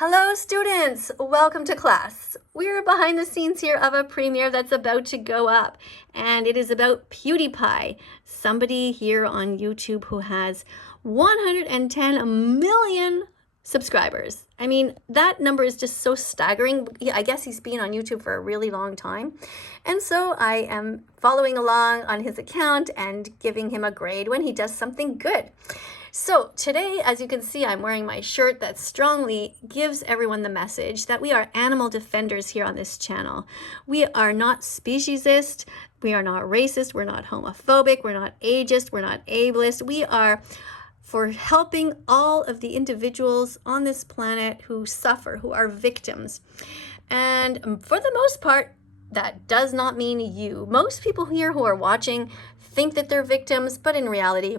Hello students, welcome to class. We're behind the scenes here of a premiere that's about to go up, and it is about PewDiePie, somebody here on YouTube who has 110 million subscribers. I mean, that number is just so staggering. I guess he's been on YouTube for a really long time. And so I am following along on his account and giving him a grade when he does something good. So today, as you can see, I'm wearing my shirt that strongly gives everyone the message that we are animal defenders here on this channel. We are not speciesist, we are not racist, we're not homophobic, we're not ageist, we're not ableist. We are for helping all of the individuals on this planet who suffer, who are victims. And for the most part, that does not mean you. Most people here who are watching think that they're victims, but in reality,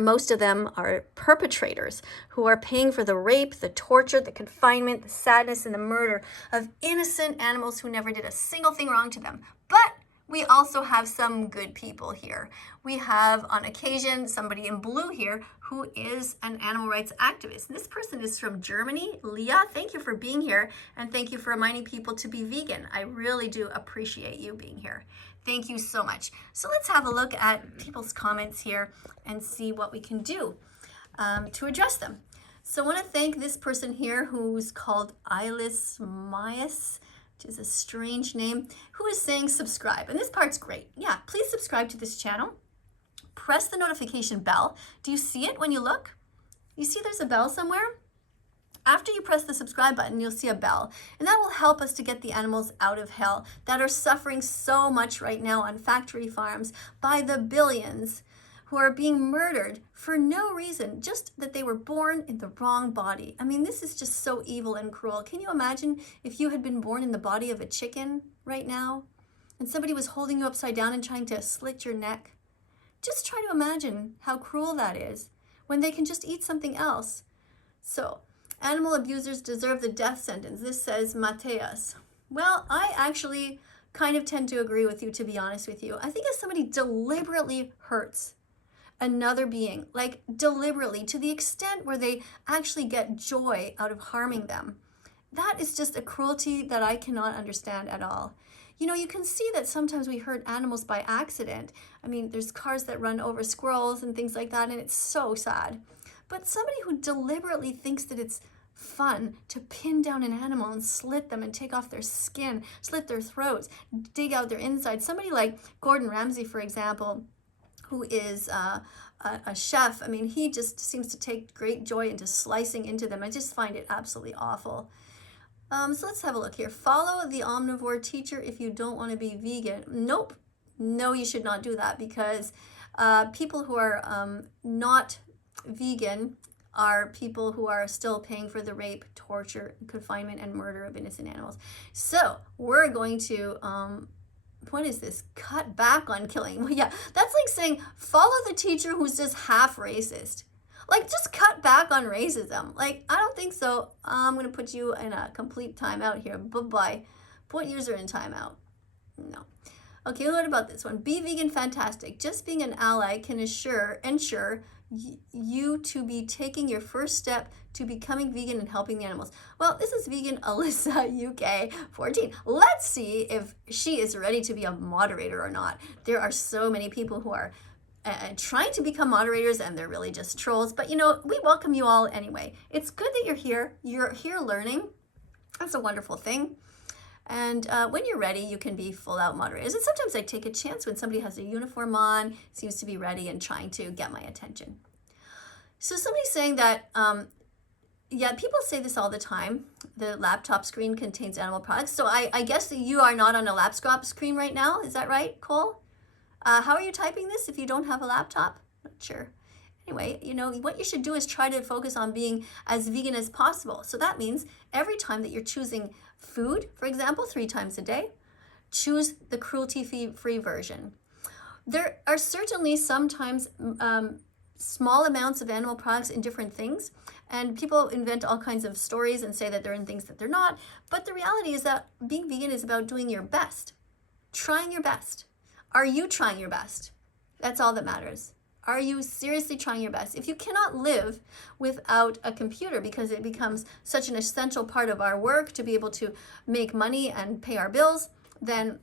most of them are perpetrators who are paying for the rape, the torture, the confinement, the sadness, and the murder of innocent animals who never did a single thing wrong to them. But we also have some good people here. We have, on occasion, somebody in blue here who is an animal rights activist. This person is from Germany. Leah, thank you for being here, and thank you for reminding people to be vegan. I really do appreciate you being here. Thank you so much. So let's have a look at people's comments here and see what we can do to address them. So I want to thank this person here who's called Ilis Myas, which is a strange name, who is saying subscribe. And this part's great. Yeah, please subscribe to this channel. Press the notification bell. Do you see it when you look? You see there's a bell somewhere? After you press the subscribe button, you'll see a bell, and that will help us to get the animals out of hell that are suffering so much right now on factory farms by the billions who are being murdered for no reason, just that they were born in the wrong body. I mean, this is just so evil and cruel. Can you imagine if you had been born in the body of a chicken right now and somebody was holding you upside down and trying to slit your neck? Just try to imagine how cruel that is when they can just eat something else. So, animal abusers deserve the death sentence. This says Mateus. Well, I actually kind of tend to agree with you, to be honest with you. I think if somebody deliberately hurts another being, like deliberately, to the extent where they actually get joy out of harming them, that is just a cruelty that I cannot understand at all. You know, you can see that sometimes we hurt animals by accident. I mean, there's cars that run over squirrels and things like that, and it's so sad. But somebody who deliberately thinks that it's fun to pin down an animal and slit them and take off their skin, slit their throats, dig out their insides. Somebody like Gordon Ramsay, for example, who is a chef, I mean, he just seems to take great joy into slicing into them. I just find it absolutely awful. So let's have a look here. Follow the omnivore teacher if you don't want to be vegan. Nope. No, you should not do that, because people who are not vegan are people who are still paying for the rape, torture, confinement, and murder of innocent animals. So we're going to, what is this? Cut back on killing. Well, yeah, that's like saying follow the teacher who's just half racist. Like, just cut back on racism. Like, I don't think so. I'm going to put you in a complete timeout here. Bye-bye. Put user in timeout. No. Okay, what about this one? Be vegan, fantastic. Just being an ally can ensure you to be taking your first step to becoming vegan and helping the animals. Well, this is vegan Alyssa UK 14. Let's see if she is ready to be a moderator or not. There are so many people who are trying to become moderators, and they're really just trolls. But you know, we welcome you all anyway. It's good that you're here. You're here learning. That's a wonderful thing. And when you're ready, you can be full-out moderators. And sometimes I take a chance when somebody has a uniform on, seems to be ready and trying to get my attention. So somebody's saying that, yeah, people say this all the time. The laptop screen contains animal products. So I guess that you are not on a laptop screen right now. Is that right, Cole? How are you typing this if you don't have a laptop? Not sure. Anyway, you know, what you should do is try to focus on being as vegan as possible. So that means every time that you're choosing food, for example, 3 times a day, choose the cruelty-free version. There are certainly sometimes small amounts of animal products in different things, and people invent all kinds of stories and say that they're in things that they're not. But the reality is that being vegan is about doing your best, trying your best. Are you trying your best? That's all that matters. Are you seriously trying your best? If you cannot live without a computer because it becomes such an essential part of our work to be able to make money and pay our bills, then,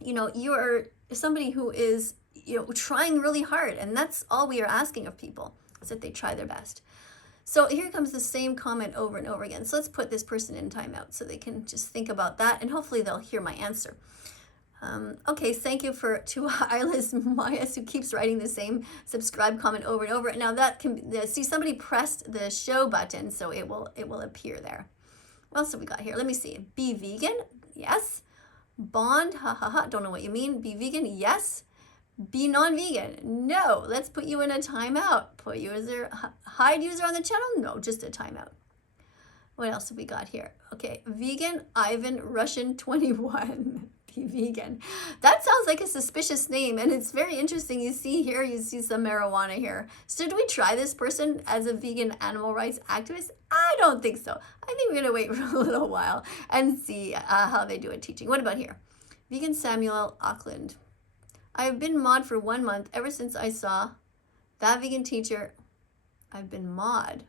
you know, you are somebody who is, you know, trying really hard. And that's all we are asking of people, is that they try their best. So here comes the same comment over and over again. So let's put this person in timeout so they can just think about that, and hopefully they'll hear my answer. Okay, thank you to Eyeless Mayas, who keeps writing the same subscribe comment over and over. Now that can see, somebody pressed the show button, so it will appear there. What else have we got here? Let me see. Be vegan, yes. Bond, ha ha ha, don't know what you mean. Be vegan, yes. Be non-vegan, no. Let's put you in a timeout. Put user, hide user on the channel, no, just a timeout. What else have we got here? Okay, vegan, Ivan, Russian 21. Be vegan. That sounds like a suspicious name, and it's very interesting. You see here, you see some marijuana here. So did we try this person as a vegan animal rights activist? I don't think so. I think we're gonna wait for a little while and see how they do at teaching. What about here? Vegan Samuel Auckland. I've been mod for 1 month ever since I saw That Vegan Teacher. I've been mod.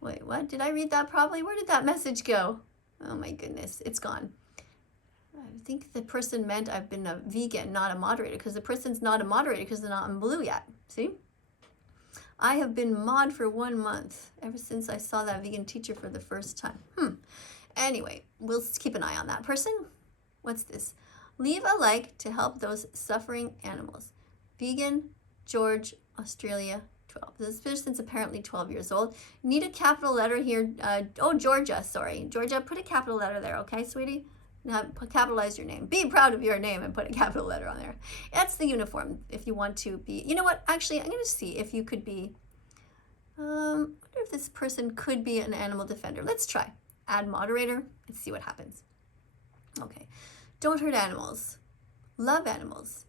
Wait, what? Did I read that properly? Where did that message go? Oh my goodness, it's gone. I think the person meant I've been a vegan, not a moderator, because the person's not a moderator because they're not in blue yet. See? I have been mod for 1 month ever since I saw That Vegan Teacher for the first time. Anyway, we'll keep an eye on that person. What's this? Leave a like to help those suffering animals. Vegan, George, Australia, 12. This person's apparently 12 years old. Need a capital letter here. Georgia, sorry. Georgia, put a capital letter there, okay, sweetie? Now, capitalize your name. Be proud of your name and put a capital letter on there. That's the uniform if you want to be. You know what? Actually, I'm going to see if you could be. I wonder if this person could be an animal defender. Let's try. Add moderator. Let's see what happens. Okay. Don't hurt animals. Love animals.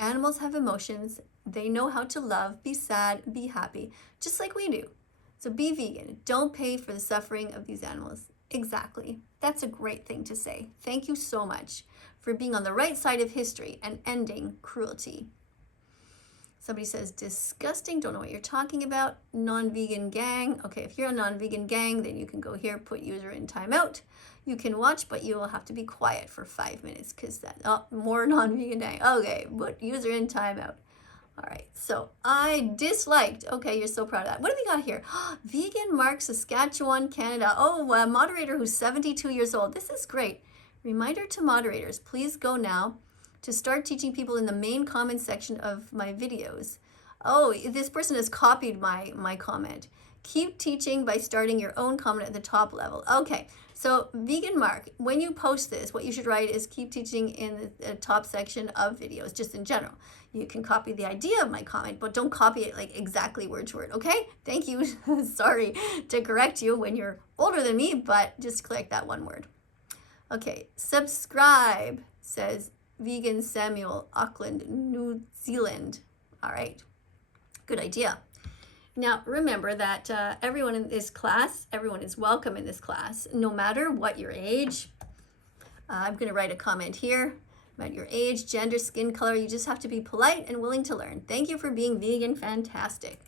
Animals have emotions. They know how to love, be sad, be happy, just like we do. So be vegan. Don't pay for the suffering of these animals. Exactly. That's a great thing to say. Thank you so much for being on the right side of history and ending cruelty. Somebody says, disgusting, don't know what you're talking about. Non-vegan gang. Okay, if you're a non-vegan gang, then you can go here, put user in timeout. You can watch, but you will have to be quiet for 5 minutes because that, more non-vegan gang. Okay, put user in timeout. All right, so I disliked. Okay, you're so proud of that. What do we got here? Vegan Mark, Saskatchewan, Canada. Oh, a moderator who's 72 years old. This is great. Reminder to moderators, please go now to start teaching people in the main comment section of my videos. Oh, this person has copied my comment. Keep teaching by starting your own comment at the top level. Okay, so Vegan Mark, when you post this, what you should write is keep teaching in the top section of videos, just in general. You can copy the idea of my comment, but don't copy it like exactly word to word, okay? Thank you. Sorry to correct you when you're older than me, but just click that one word. Okay, subscribe, says Vegan Samuel, Auckland, New Zealand. All right, good idea. Now, remember that everyone in this class, everyone is welcome in this class, no matter what your age. I'm going to write a comment here about your age, gender, skin color. You just have to be polite and willing to learn. Thank you for being vegan. Fantastic.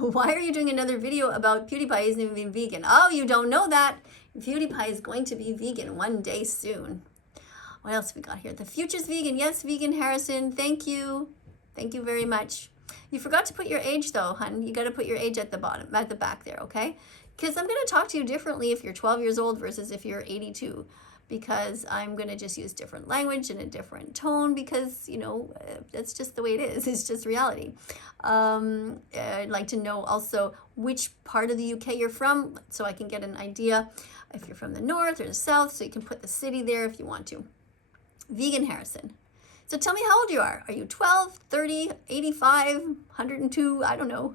Why are you doing another video about PewDiePie isn't even vegan? Oh, you don't know that. PewDiePie is going to be vegan one day soon. What else have we got here? The future's vegan. Yes, Vegan Harrison. Thank you. Thank you very much. You forgot to put your age though, hun. You got to put your age at the bottom, at the back there, okay? Because I'm going to talk to you differently if you're 12 years old versus if you're 82, because I'm going to just use different language and a different tone because, you know, that's just the way it is. It's just reality. I'd like to know also which part of the UK you're from so I can get an idea if you're from the north or the south, so you can put the city there if you want to. Vegan Harrison. So tell me how old you are. Are you 12, 30, 85, 102? I don't know.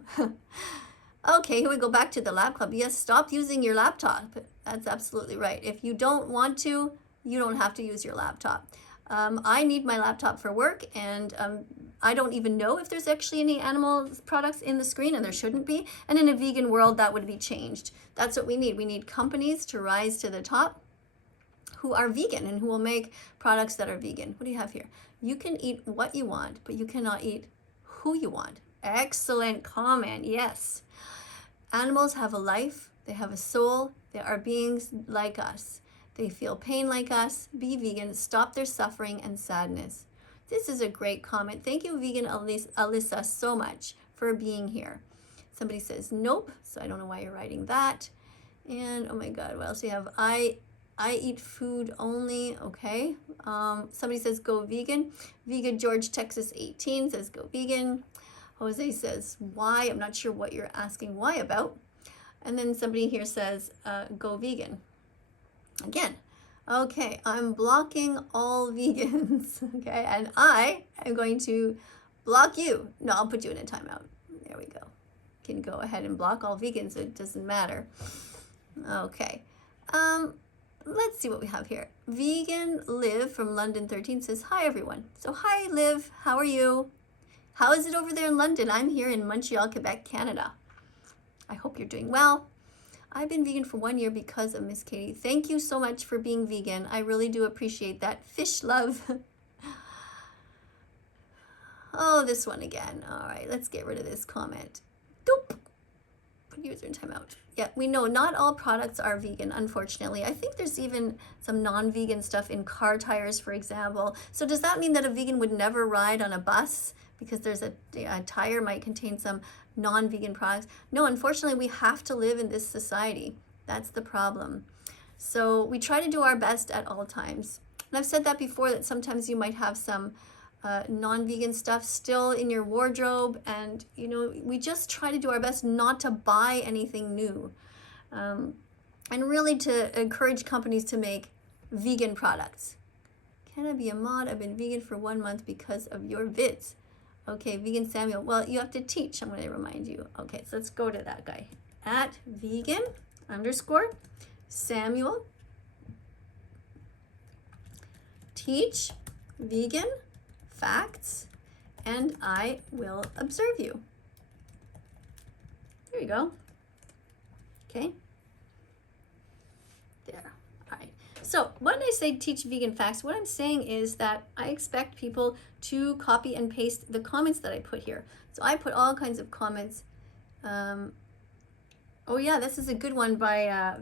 Okay, here we go back to the lab club. Yes, stop using your laptop. That's absolutely right. If you don't want to, you don't have to use your laptop. I need my laptop for work, and I don't even know if there's actually any animal products in the screen, and there shouldn't be. And in a vegan world, that would be changed. That's what we need. We need companies to rise to the top who are vegan and who will make products that are vegan. What do you have here? You can eat what you want, but you cannot eat who you want. Excellent comment. Yes. Animals have a life. They have a soul. They are beings like us. They feel pain like us. Be vegan. Stop their suffering and sadness. This is a great comment. Thank you, vegan Alyssa, so much for being here. Somebody says nope, so I don't know why you're writing that. And oh my God, what else do you have? I eat food only. Okay. Somebody says go vegan. Vegan George Texas 18 says go vegan. Jose says why. I'm not sure what you're asking why about. And then somebody here says go vegan. Again. Okay, I'm blocking all vegans. Okay, and I am going to block you. No, I'll put you in a timeout. There we go. Can go ahead and block all vegans. It doesn't matter. Okay. Let's see what we have here. Vegan Liv from London 13 says, hi, everyone. So hi, Liv. How are you? How is it over there in London? I'm here in Montreal, Quebec, Canada. I hope you're doing well. I've been vegan for 1 year because of Miss Katie. Thank you so much for being vegan. I really do appreciate that. Fish love. Oh, this one again. All right, let's get rid of this comment. Doop. Put user in timeout. Yeah, we know not all products are vegan, unfortunately. I think there's even some non-vegan stuff in car tires, for example. So does that mean that a vegan would never ride on a bus because there's a tire might contain some non-vegan products? No, unfortunately, we have to live in this society. That's the problem. So we try to do our best at all times. And I've said that before, that sometimes you might have some non-vegan stuff still in your wardrobe, and you know, we just try to do our best not to buy anything new, and really to encourage companies to make vegan products. Can I be a mod? I've been vegan for 1 month because of your vids. Okay, vegan Samuel. Well, you have to teach. I'm going to remind you. Okay, so let's go to that guy. At vegan_Samuel. Teach vegan facts, and I will observe you. There you go. Okay. There. All right. So when I say teach vegan facts, what I'm saying is that I expect people to copy and paste the comments that I put here. So I put all kinds of comments. Oh yeah, this is a good one by,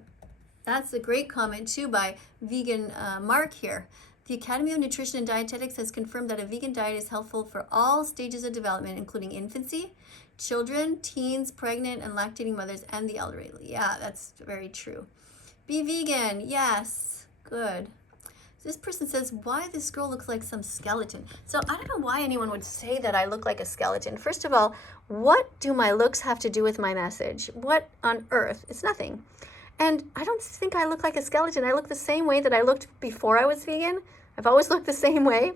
that's a great comment too by vegan Mark here. The Academy of Nutrition and Dietetics has confirmed that a vegan diet is helpful for all stages of development, including infancy, children, teens, pregnant and lactating mothers, and the elderly. Yeah, that's very true. Be vegan. Yes. Good. This person says, why this girl looks like some skeleton. So I don't know why anyone would say that I look like a skeleton. First of all, what do my looks have to do with my message? What on earth? It's nothing. And I don't think I look like a skeleton. I look the same way that I looked before I was vegan. I've always looked the same way.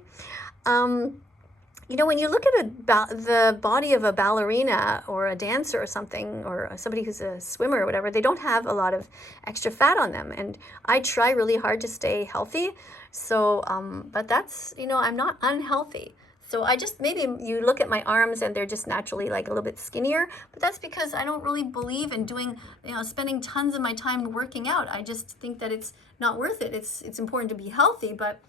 You know, when you look at the body of a ballerina or a dancer or something, or somebody who's a swimmer or whatever, they don't have a lot of extra fat on them. And I try really hard to stay healthy. So, but that's, you know, I'm not unhealthy. So I just, maybe you look at my arms and they're just naturally like a little bit skinnier, but that's because I don't really believe in doing, you know, spending tons of my time working out. I just think that it's not worth it. It's important to be healthy, but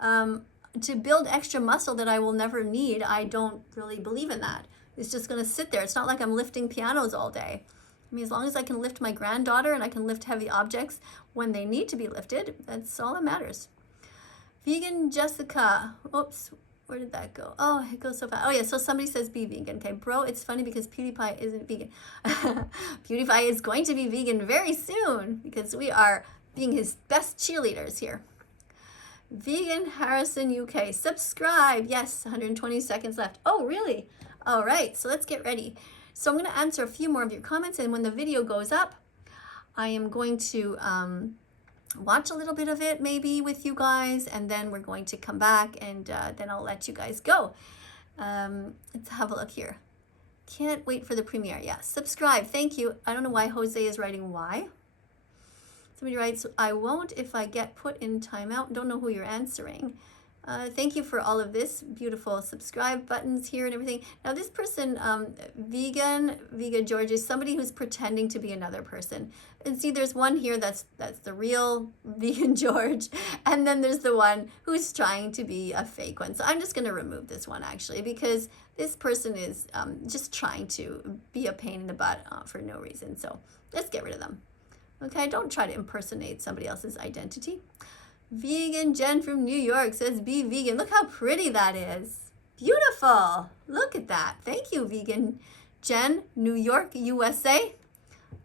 to build extra muscle that I will never need, I don't really believe in that. It's just going to sit there. It's not like I'm lifting pianos all day. I mean, as long as I can lift my granddaughter and I can lift heavy objects when they need to be lifted, that's all that matters. Vegan Jessica. Oops. Where did that go? Oh, it goes so fast. Oh, yeah. So somebody says be vegan. Okay, bro, it's funny because PewDiePie isn't vegan. PewDiePie is going to be vegan very soon because we are being his best cheerleaders here. Vegan Harrison UK. Subscribe. Yes, 120 seconds left. Oh, really? All right. So let's get ready. So I'm going to answer a few more of your comments. And when the video goes up, I am going to watch a little bit of it maybe with you guys, and then we're going to come back, and then I'll let you guys go. Let's have a look here. Can't wait for the premiere. Yeah, subscribe. Thank you. I don't know why Jose is writing why. Somebody writes, I won't if I get put in timeout. Don't know who you're answering. Thank you for all of this beautiful subscribe buttons here and everything. Now this person, vegan George, is somebody who's pretending to be another person. And see, there's one here that's the real vegan George, and then there's the one who's trying to be a fake one. So I'm just going to remove this one actually, because this person is just trying to be a pain in the butt for no reason. So let's get rid of them. Okay, don't try to impersonate somebody else's identity. Vegan Jen from New York says, be vegan. Look how pretty that is. Beautiful. Look at that. Thank you, Vegan Jen, New York, USA.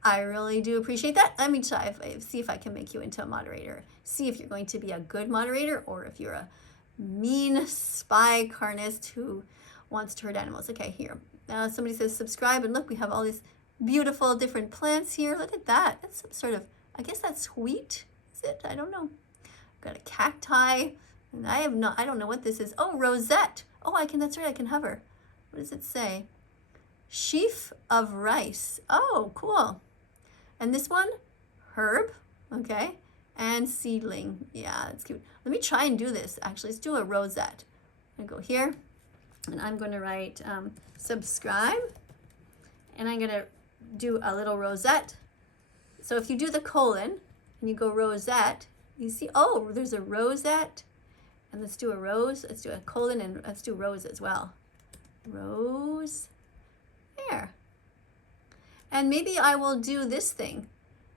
I really do appreciate that. Let me try, see if I can make you into a moderator. See if you're going to be a good moderator or if you're a mean spy carnist who wants to hurt animals. Okay, here. Now somebody says subscribe, and look, we have all these beautiful different plants here. Look at that. That's some sort of, I guess that's wheat. Is it? I don't know. Got a cacti, and I don't know what this is. Oh, rosette. Oh, that's right, I can hover. What does it say? Sheaf of rice. Oh, cool. And this one, herb, okay, and seedling. Yeah, that's cute. Let me try and do this, actually. Let's do a rosette. I'm gonna go here, and I'm gonna write subscribe, and I'm gonna do a little rosette. So if you do the colon, and you go rosette, you see, oh, there's a rosette, and let's do a rose, let's do a colon, and let's do rose as well. Rose, there. And maybe I will do this thing,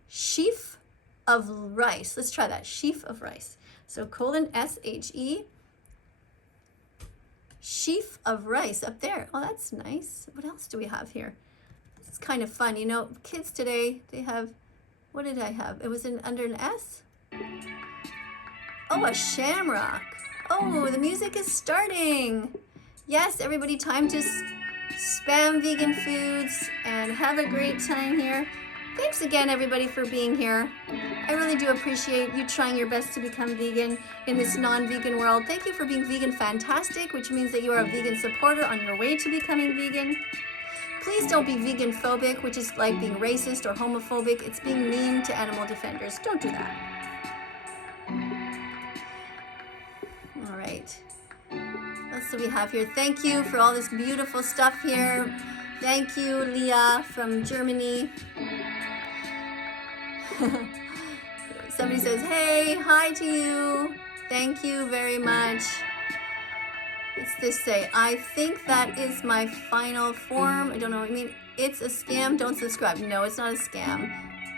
sheaf of rice. Let's try that, sheaf of rice. So colon, S-H-E, sheaf of rice up there. Oh, that's nice. What else do we have here? It's kind of fun. You know, kids today, they have, what did I have? It was under an S? Oh, a shamrock. Oh, the music is starting. Yes, everybody, time to spam vegan foods and have a great time here. Thanks again, everybody, for being here. I really do appreciate you trying your best to become vegan in this non-vegan world. Thank you for being vegan fantastic, which means that you are a vegan supporter on your way to becoming vegan. Please don't be vegan phobic, which is like being racist or homophobic. It's being mean to animal defenders. Don't do that. All right. What else do we have here? Thank you for all this beautiful stuff here. Thank you, Leah from Germany. Somebody says, hey, hi to you. Thank you very much. What's this say? I think that is my final form. I don't know what you mean. It's a scam. Don't subscribe. No, it's not a scam.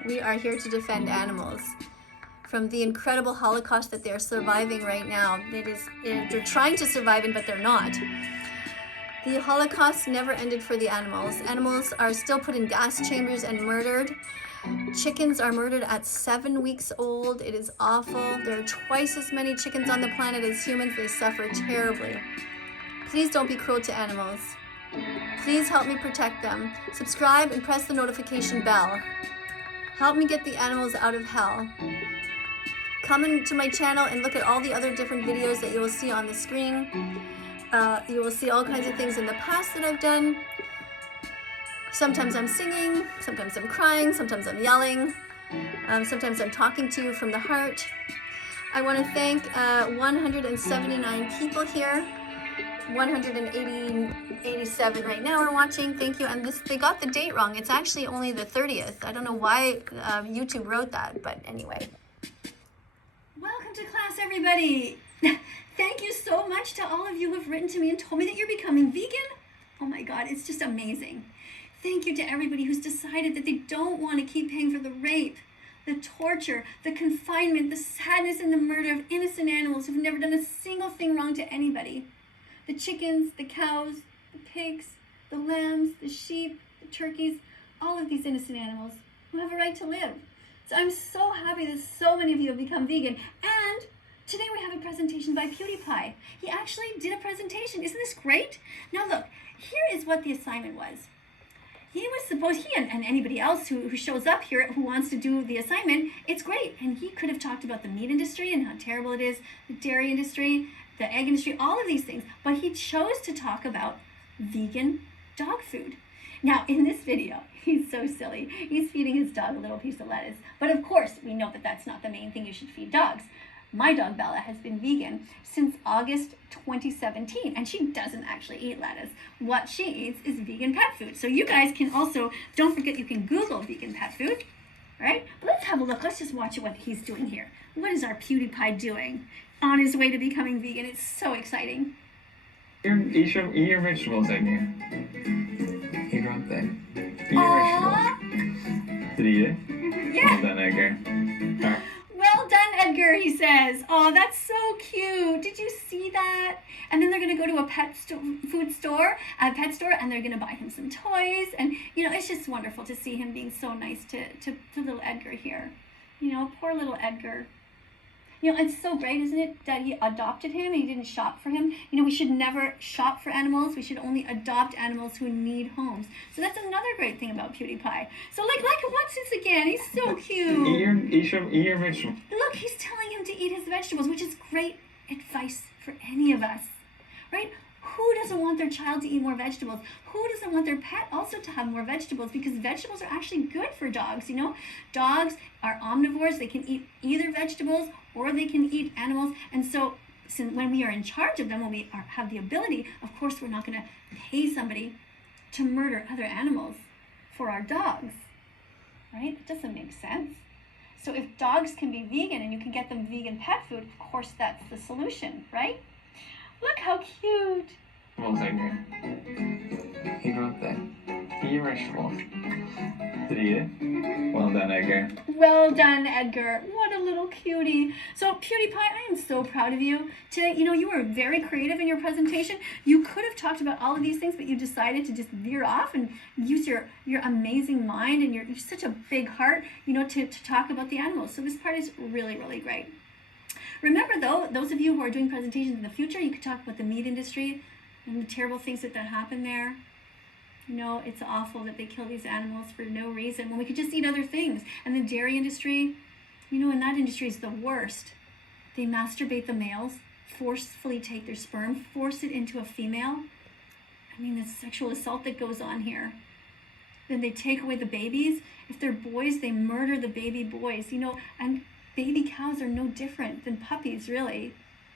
We are here to defend animals from the incredible holocaust that they're surviving right now. They're trying to survive it, but they're not. The Holocaust never ended for the animals. Animals are still put in gas chambers and murdered. Chickens are murdered at 7 weeks old. It is awful. There are twice as many chickens on the planet as humans. They suffer terribly. Please don't be cruel to animals. Please help me protect them. Subscribe and press the notification bell. Help me get the animals out of hell. Come into my channel and look at all the other different videos that you will see on the screen. You will see all kinds of things in the past that I've done. Sometimes I'm singing, sometimes I'm crying, sometimes I'm yelling, sometimes I'm talking to you from the heart. I want to thank 179 people here. 187 right now are watching. Thank you. And they got the date wrong. It's actually only the 30th. I don't know why YouTube wrote that, but anyway. Welcome to class, everybody. Thank you so much to all of you who have written to me and told me that you're becoming vegan. Oh my God, it's just amazing. Thank you to everybody who's decided that they don't want to keep paying for the rape, the torture, the confinement, the sadness and the murder of innocent animals who've never done a single thing wrong to anybody. The chickens, the cows, the pigs, the lambs, the sheep, the turkeys, all of these innocent animals who have a right to live. So I'm so happy that so many of you have become vegan. And today we have a presentation by PewDiePie. He actually did a presentation. Isn't this great? Now look, here is what the assignment was. He was supposed, he and anybody else who shows up here who wants to do the assignment, it's great. And he could have talked about the meat industry and how terrible it is, the dairy industry, the egg industry, all of these things. But he chose to talk about vegan dog food. Now, in this video, he's so silly. He's feeding his dog a little piece of lettuce. But of course, we know that that's not the main thing you should feed dogs. My dog Bella has been vegan since August 2017, and she doesn't actually eat lettuce. What she eats is vegan pet food. So you guys can also, don't forget, you can Google vegan pet food, right? But let's have a look. Let's just watch what he's doing here. What is our PewDiePie doing on his way to becoming vegan? It's so exciting. Eat your vegetables, Edgar. He dropped that. Eat your vegetables. Did he eat it? Yeah. Well done, Edgar. Well done, Edgar, he says. Oh, that's so cute. Did you see that? And then they're going to go to a pet store, and they're going to buy him some toys. And, you know, it's just wonderful to see him being so nice to little Edgar here. You know, poor little Edgar. You know, it's so great, isn't it, that he adopted him and he didn't shop for him. You know, we should never shop for animals. We should only adopt animals who need homes. So that's another great thing about PewDiePie. So like watch this again. He's so cute. Eat your vegetables. Look, he's telling him to eat his vegetables, which is great advice for any of us, right? Who doesn't want their child to eat more vegetables? Who doesn't want their pet also to have more vegetables? Because vegetables are actually good for dogs, you know? Dogs are omnivores. They can eat either vegetables or they can eat animals. And so when we are in charge of them, when we have the ability, of course, we're not going to pay somebody to murder other animals for our dogs, right? It doesn't make sense. So if dogs can be vegan and you can get them vegan pet food, of course, that's the solution, right? Look how cute. Well, Edgar. He dropped that. Eat your vegetables. Did he eat it? Well done, Edgar. Well done, Edgar. What a little cutie. So, PewDiePie, I am so proud of you. Today, you know, you were very creative in your presentation. You could have talked about all of these things, but you decided to just veer off and use your amazing mind and you're such a big heart, you know, to talk about the animals. So this part is really, really great. Remember, though, those of you who are doing presentations in the future, you could talk about the meat industry and the terrible things that happen there. You know, it's awful that they kill these animals for no reason when we could just eat other things. And the dairy industry, you know, in that industry is the worst. They masturbate the males, forcefully take their sperm, force it into a female. I mean, the sexual assault that goes on here. Then they take away the babies. If they're boys, they murder the baby boys, you know, and baby cows are no different than puppies, really.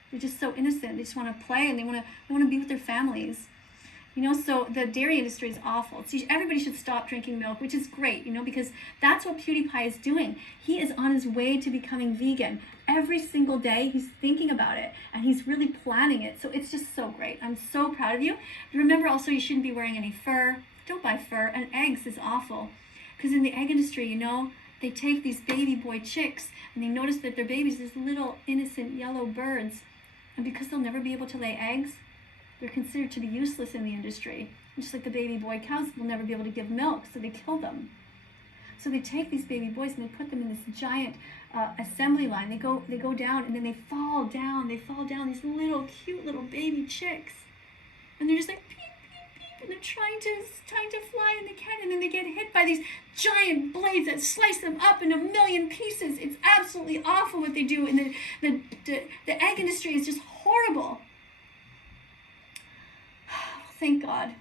They're just so innocent. They just want to play and they want to be with their families. You know, so the dairy industry is awful. So everybody should stop drinking milk, which is great, you know, because that's what PewDiePie is doing. He is on his way to becoming vegan. Every single day he's thinking about it and he's really planning it. So it's just so great. I'm so proud of you. Remember also, you shouldn't be wearing any fur. Don't buy fur. And eggs is awful. Because in the egg industry, you know, they take these baby boy chicks and they notice that their babies, these little innocent yellow birds. And because they'll never be able to lay eggs, they're considered to be useless in the industry. And just like the baby boy cows will never be able to give milk, so they kill them. So they take these baby boys and they put them in this giant assembly line. They go down and then they fall down. They fall down, these little cute little baby chicks. And they're just like, peep, peep, peep. And they're trying to fly and they can't. And then they get hit by these giant blades that slice them up in a million pieces. It's absolutely awful what they do. And the egg industry is just horrible. Thank God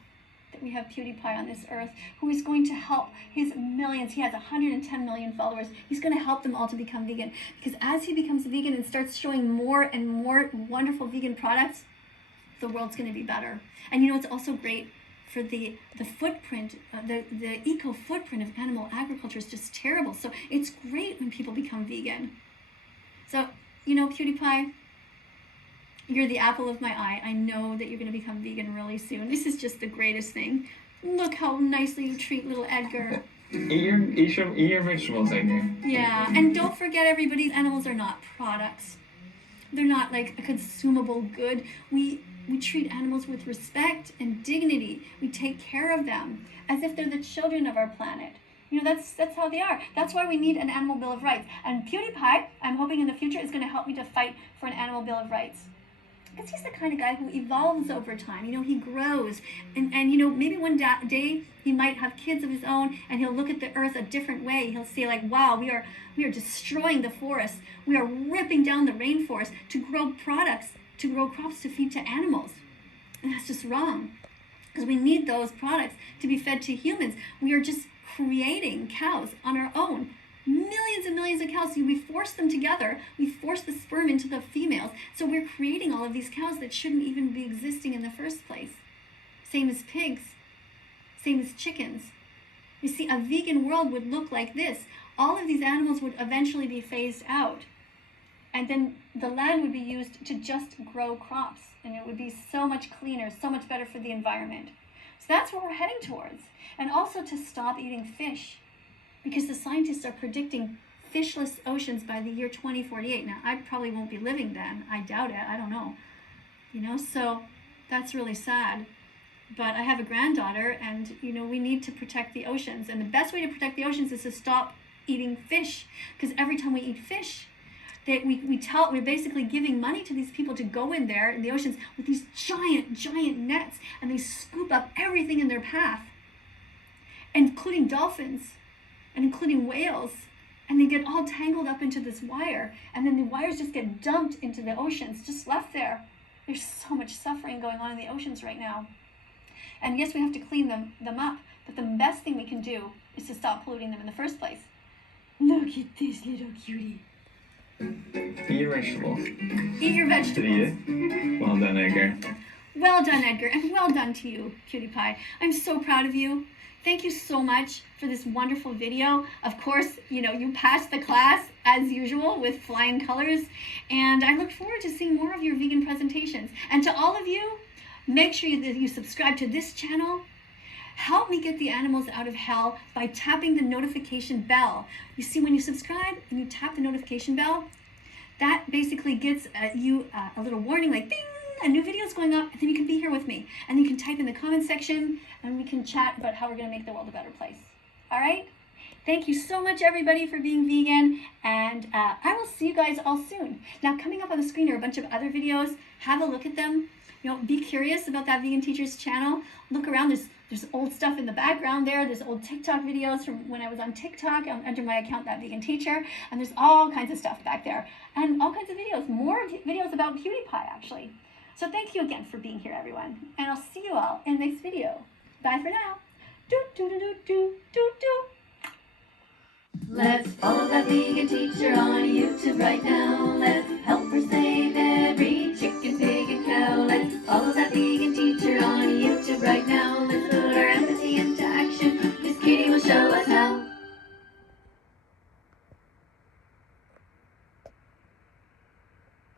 that we have PewDiePie on this earth who is going to help his millions. He has 110 million followers. He's going to help them all to become vegan. Because as he becomes vegan and starts showing more and more wonderful vegan products, the world's going to be better. And you know, it's also great for the footprint, the eco footprint of animal agriculture is just terrible. So it's great when people become vegan. So, you know, PewDiePie, you're the apple of my eye. I know that you're going to become vegan really soon. This is just the greatest thing. Look how nicely you treat little Edgar. Eat your vegetables, Edgar. Yeah, and don't forget, everybody, animals are not products. They're not like a consumable good. We treat animals with respect and dignity. We take care of them as if they're the children of our planet. You know, that's how they are. That's why we need an animal bill of rights. And PewDiePie, I'm hoping in the future, is going to help me to fight for an animal bill of rights. Because he's the kind of guy who evolves over time. You know, he grows. And you know, maybe one day he might have kids of his own and he'll look at the earth a different way. He'll say like, wow, we are destroying the forest. We are ripping down the rainforest to grow products, to grow crops to feed to animals. And that's just wrong. Because we need those products to be fed to humans. We are just creating cows on our own. millions and millions of cows. So we force them together. We force the sperm into the females. So we're creating all of these cows that shouldn't even be existing in the first place. Same as pigs. Same as chickens. You see, a vegan world would look like this. All of these animals would eventually be phased out. And then the land would be used to just grow crops. And it would be so much cleaner, so much better for the environment. So that's what we're heading towards. And also to stop eating fish. Because the scientists are predicting fishless oceans by the year 2048. Now, I probably won't be living then. I doubt it. I don't know. You know, so that's really sad. But I have a granddaughter, and, you know, we need to protect the oceans. And the best way to protect the oceans is to stop eating fish. Because every time we eat fish, we're basically giving money to these people to go in there in the oceans with these giant nets, and they scoop up everything in their path, including dolphins and including whales, and they get all tangled up into this wire, and then the wires just get dumped into the oceans, just left there. There's so much suffering going on in the oceans right now. And yes, we have to clean them up, but the best thing we can do is to stop polluting them in the first place. Look at this little cutie. Eat your vegetables. Eat your vegetables. Did he eat? Well done, Edgar. Well done, Edgar, and well done to you, Cutie Pie. I'm so proud of you. Thank you so much for this wonderful video. Of course, you know, you passed the class as usual with flying colors, and I look forward to seeing more of your vegan presentations. And to all of you, make sure that you subscribe to this channel. Help me get the animals out of hell by tapping the notification bell. You see, when you subscribe and you tap the notification bell, that basically gets you a little warning like, bing, a new video is going up, and then you can be here with me. And you can type in the comment section, and we can chat about how we're going to make the world a better place. All right? Thank you so much, everybody, for being vegan, and I will see you guys all soon. Now, coming up on the screen are a bunch of other videos. Have a look at them. You know, be curious about That Vegan Teacher's channel. Look around. There's old stuff in the background there. There's old TikTok videos from when I was on TikTok under my account, That Vegan Teacher. And there's all kinds of stuff back there. And all kinds of videos. More videos about PewDiePie, actually. So thank you again for being here, everyone. And I'll see you all in the next video. Bye for now. Do, do, do, do, do, do, do. Let's follow That Vegan Teacher on YouTube right now. Let's help her save every chicken, pig, and cow. Let's follow That Vegan Teacher on YouTube right now.